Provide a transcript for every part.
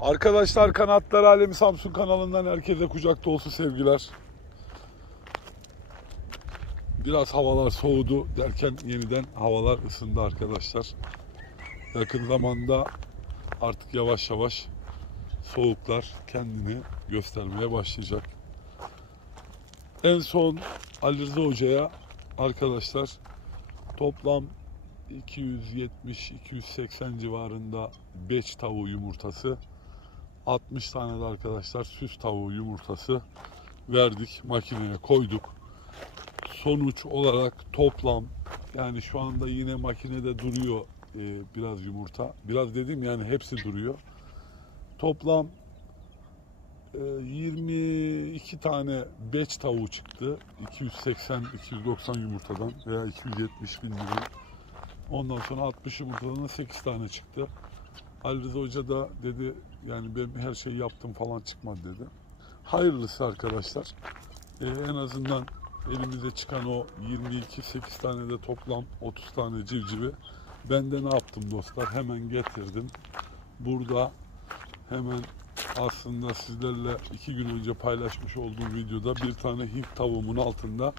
Arkadaşlar Kanatlar Alemi Samsun kanalından herkese kucak dolusu sevgiler. Biraz havalar soğudu derken yeniden havalar ısındı arkadaşlar. Yakın zamanda artık yavaş yavaş soğuklar kendini göstermeye başlayacak. En son Ali Rıza Hoca'ya arkadaşlar toplam 270-280 civarında beç tavuğu yumurtası 60 tane de arkadaşlar süs tavuğu yumurtası verdik makineye koyduk. Sonuç olarak toplam yani şu anda yine makinede duruyor e, biraz yumurta. Biraz dedim yani hepsi duruyor. Toplam e, 22 tane beç tavuğu çıktı. 280-290 yumurtadan veya 270 bin lira. Ondan sonra 60 yumurtadan 8 tane çıktı. Ali Rıza Hoca da dedi yani ben her şeyi yaptım falan çıkmadı dedi. Hayırlısı arkadaşlar. Ee, en azından elimize çıkan o 22 8 tane de toplam 30 tane civcivi ben de ne yaptım dostlar hemen getirdim. Burada hemen aslında sizlerle iki gün önce paylaşmış olduğum videoda bir tane Hint tavuğumun altında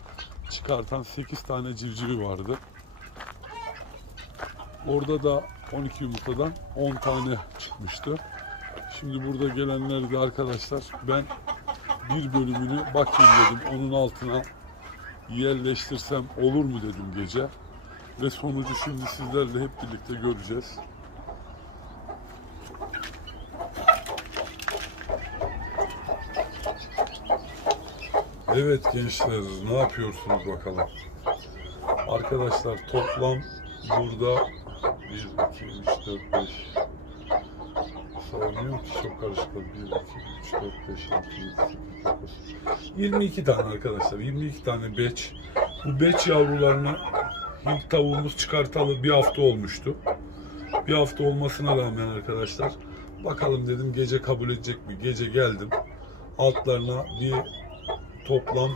çıkartan 8 tane civcivi vardı. Orada da 12 yumurtadan 10 tane çıkmıştı. Şimdi burada gelenler de arkadaşlar ben bir bölümünü bakayım dedim onun altına yerleştirsem olur mu dedim gece. Ve sonucu şimdi sizlerle hep birlikte göreceğiz. Evet gençler ne yapıyorsunuz bakalım. Arkadaşlar toplam burada 1, 2, 3, 4, 5 Sayamıyorum ki çok karışık. 1, 2, 3, 4, 5, 6, 7, 8, 9 22 tane arkadaşlar. 22 tane beç. Bu beç yavrularını Hint tavuğumuz çıkartalı bir hafta olmuştu. Bir hafta olmasına rağmen arkadaşlar bakalım dedim gece kabul edecek mi? Gece geldim. Altlarına bir toplam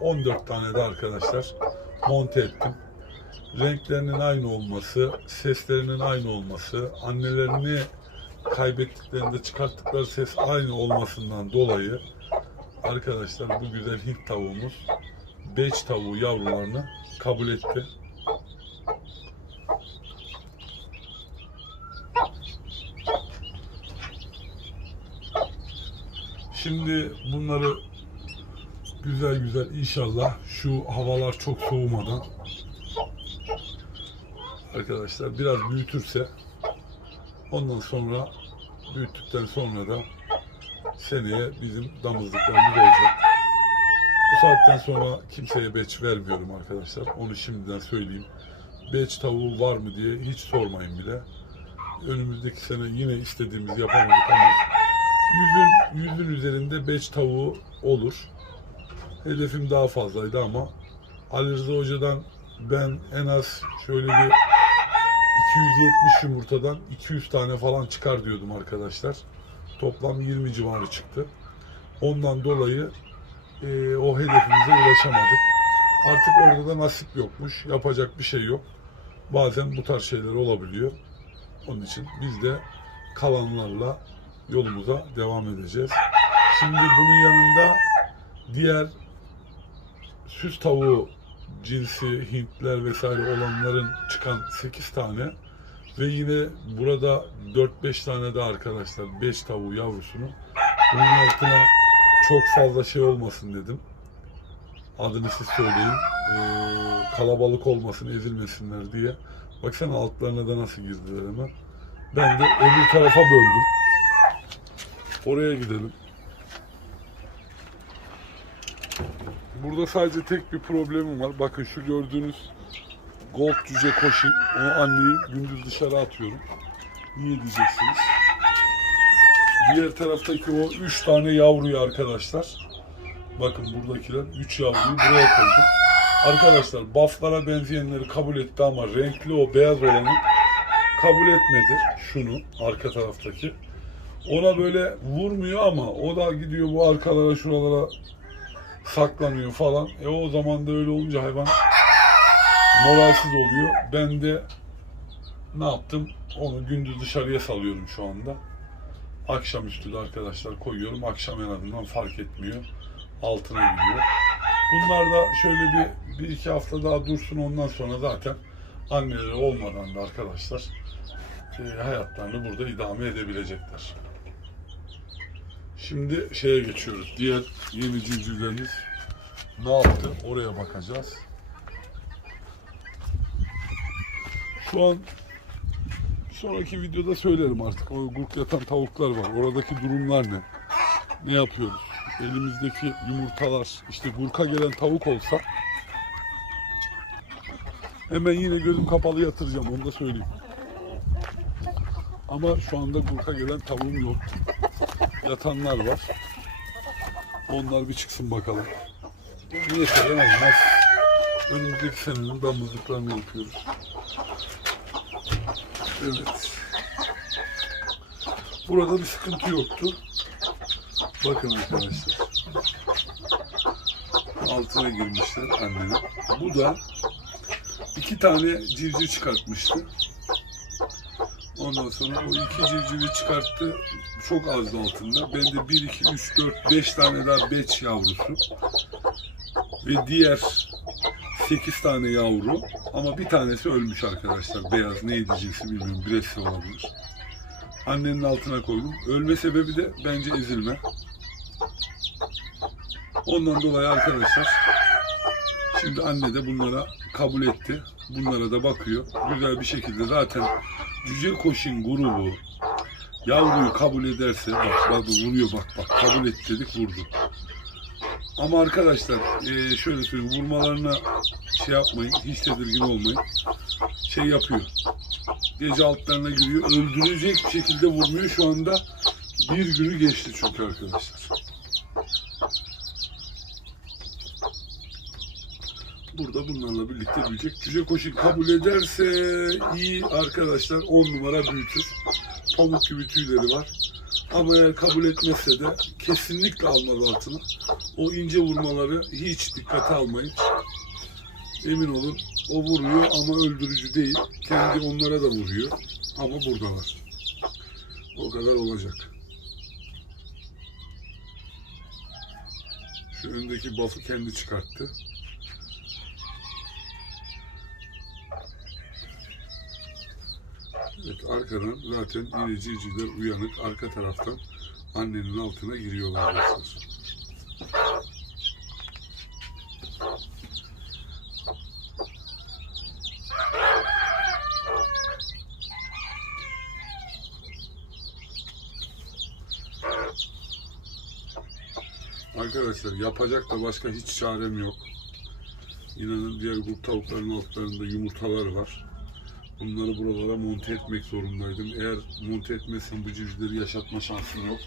14 tane de arkadaşlar monte ettim renklerinin aynı olması, seslerinin aynı olması, annelerini kaybettiklerinde çıkarttıkları ses aynı olmasından dolayı arkadaşlar bu güzel Hint tavuğumuz beç tavuğu yavrularını kabul etti. Şimdi bunları güzel güzel inşallah şu havalar çok soğumadan arkadaşlar biraz büyütürse ondan sonra büyüttükten sonra da seneye bizim damızlıklarımız olacak. Bu saatten sonra kimseye beç vermiyorum arkadaşlar. Onu şimdiden söyleyeyim. Beç tavuğu var mı diye hiç sormayın bile. Önümüzdeki sene yine istediğimiz yapamadık ama yüzün, yüzün üzerinde beç tavuğu olur. Hedefim daha fazlaydı ama Ali Rıza Hoca'dan ben en az şöyle bir 270 yumurtadan 200 tane falan çıkar diyordum arkadaşlar. Toplam 20 civarı çıktı. Ondan dolayı e, o hedefimize ulaşamadık. Artık orada da nasip yokmuş. Yapacak bir şey yok. Bazen bu tarz şeyler olabiliyor. Onun için biz de kalanlarla yolumuza devam edeceğiz. Şimdi bunun yanında diğer süs tavuğu cinsi Hintler vesaire olanların çıkan 8 tane ve yine burada 4-5 tane de arkadaşlar 5 tavuğu yavrusunu bunun altına çok fazla şey olmasın dedim. Adını siz söyleyin. Ee, kalabalık olmasın, ezilmesinler diye. Baksana altlarına da nasıl girdiler hemen. Ben de öbür tarafa böldüm. Oraya gidelim. Burada sadece tek bir problemim var. Bakın şu gördüğünüz Gold cüce koşu. Onu anneyi gündüz dışarı atıyorum. Niye diyeceksiniz? Diğer taraftaki o 3 tane yavruyu arkadaşlar. Bakın buradakiler 3 yavruyu buraya koydum. Arkadaşlar bufflara benzeyenleri kabul etti ama renkli o beyaz olanı kabul etmedi. Şunu arka taraftaki. Ona böyle vurmuyor ama o da gidiyor bu arkalara şuralara saklanıyor falan. E o zaman da öyle olunca hayvan moralsiz oluyor. Ben de ne yaptım? Onu gündüz dışarıya salıyorum şu anda. Akşamüstü de arkadaşlar koyuyorum. Akşam en azından fark etmiyor. Altına gidiyor. Bunlar da şöyle bir, bir iki hafta daha dursun ondan sonra zaten anneleri olmadan da arkadaşlar e, hayatlarını burada idame edebilecekler. Şimdi şeye geçiyoruz. Diğer yeni civcivlerimiz ne yaptı? Oraya bakacağız. Şu an sonraki videoda söylerim artık. O gurk yatan tavuklar var. Oradaki durumlar ne? Ne yapıyoruz? Elimizdeki yumurtalar, işte gurka gelen tavuk olsa hemen yine gözüm kapalı yatıracağım onu da söyleyeyim. Ama şu anda gurka gelen tavuğum yok. Yatanlar var. Onlar bir çıksın bakalım. Neyse en azından önümüzdeki senenin damızlıklarını yapıyoruz. Evet. Burada bir sıkıntı yoktu. Bakın arkadaşlar. Altına girmişler annenin. Bu da iki tane civciv çıkartmıştı. Ondan sonra o iki civcivi çıkarttı. Çok azdı altında. Bende 1, 2, 3, 4, 5 tane daha beç yavrusu. Ve diğer 8 tane yavru. Ama bir tanesi ölmüş arkadaşlar. Beyaz neydi cinsi bilmiyorum. Bresi olabilir. Annenin altına koydum. Ölme sebebi de bence ezilme. Ondan dolayı arkadaşlar şimdi anne de bunlara kabul etti. Bunlara da bakıyor. Güzel bir şekilde zaten Cüce Koşin grubu yavruyu kabul ederse bak bak vuruyor bak bak kabul et dedik vurdu. Ama arkadaşlar eee, şöyle söyleyeyim vurmalarına şey yapmayın hiç tedirgin olmayın. Şey yapıyor. Gece altlarına giriyor. Öldürecek şekilde vurmuyor. Şu anda bir günü geçti çünkü arkadaşlar. Burada bunlarla birlikte büyüyecek. Cüce koşu kabul ederse iyi arkadaşlar 10 numara büyütür. Pamuk gibi tüyleri var. Ama eğer kabul etmezse de kesinlikle almaz altına. O ince vurmaları hiç dikkate almayın. Emin olun o vuruyor ama öldürücü değil. Kendi onlara da vuruyor. Ama buradalar. O kadar olacak. Şu öndeki buff'ı kendi çıkarttı. Evet arkadan zaten yine civcivler uyanık arka taraftan annenin altına giriyorlar dostlar. Arkadaşlar yapacak da başka hiç çarem yok. İnanın diğer grup tavukların altlarında yumurtalar var. Bunları buralara monte etmek zorundaydım. Eğer monte etmezsem bu civcivleri yaşatma şansım yok.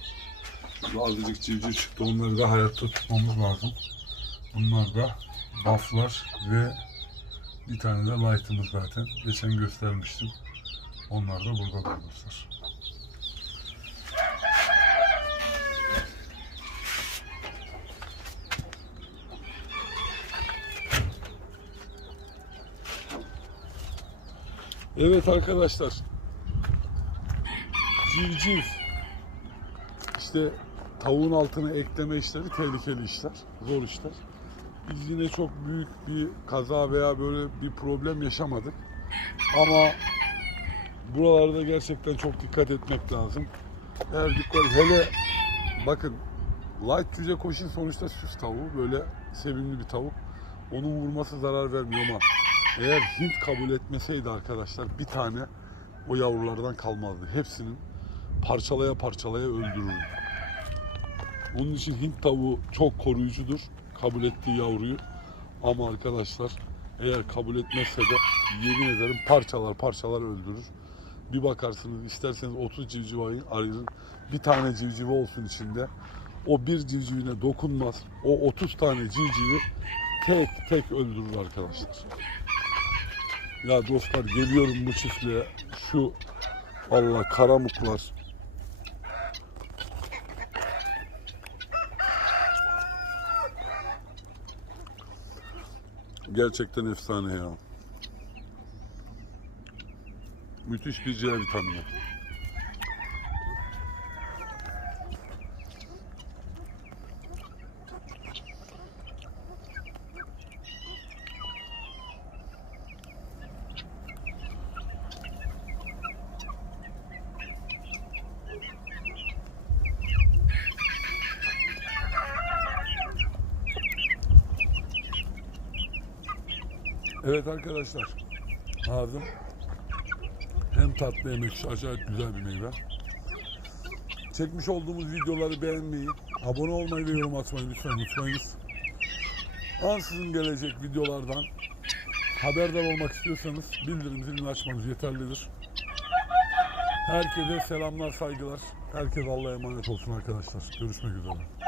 Şurada azıcık civciv çıktı. Onları da hayatta tutmamız lazım. Bunlar da bufflar ve bir tane de light'ımız zaten. Geçen göstermiştim. Onlar da burada dostlar. Evet arkadaşlar. Civciv. İşte tavuğun altına ekleme işleri tehlikeli işler. Zor işler. Biz yine çok büyük bir kaza veya böyle bir problem yaşamadık. Ama buralarda gerçekten çok dikkat etmek lazım. Eğer dikkat hele bakın light cüce koşun sonuçta süs tavuğu böyle sevimli bir tavuk. Onun vurması zarar vermiyor ama eğer Hint kabul etmeseydi arkadaşlar bir tane o yavrulardan kalmazdı. Hepsinin parçalaya parçalaya öldürürdü. Onun için Hint tavuğu çok koruyucudur. Kabul ettiği yavruyu. Ama arkadaşlar eğer kabul etmezse de yemin ederim parçalar parçalar öldürür. Bir bakarsınız isterseniz 30 civciv ayı- ayırın. Bir tane civciv olsun içinde. O bir civcivine dokunmaz. O 30 tane civcivi tek tek öldürür arkadaşlar. Ya dostlar geliyorum bu çiftliğe. Şu Allah karamuklar. Gerçekten efsane ya. Müthiş bir C vitamini. Evet arkadaşlar. Ağzım hem tatlı hem ekşi. Acayip güzel bir meyve. Çekmiş olduğumuz videoları beğenmeyi, abone olmayı ve yorum atmayı lütfen unutmayınız. Ansızın gelecek videolardan haberdar olmak istiyorsanız bildirim zilini açmanız yeterlidir. Herkese selamlar, saygılar. Herkes Allah'a emanet olsun arkadaşlar. Görüşmek üzere.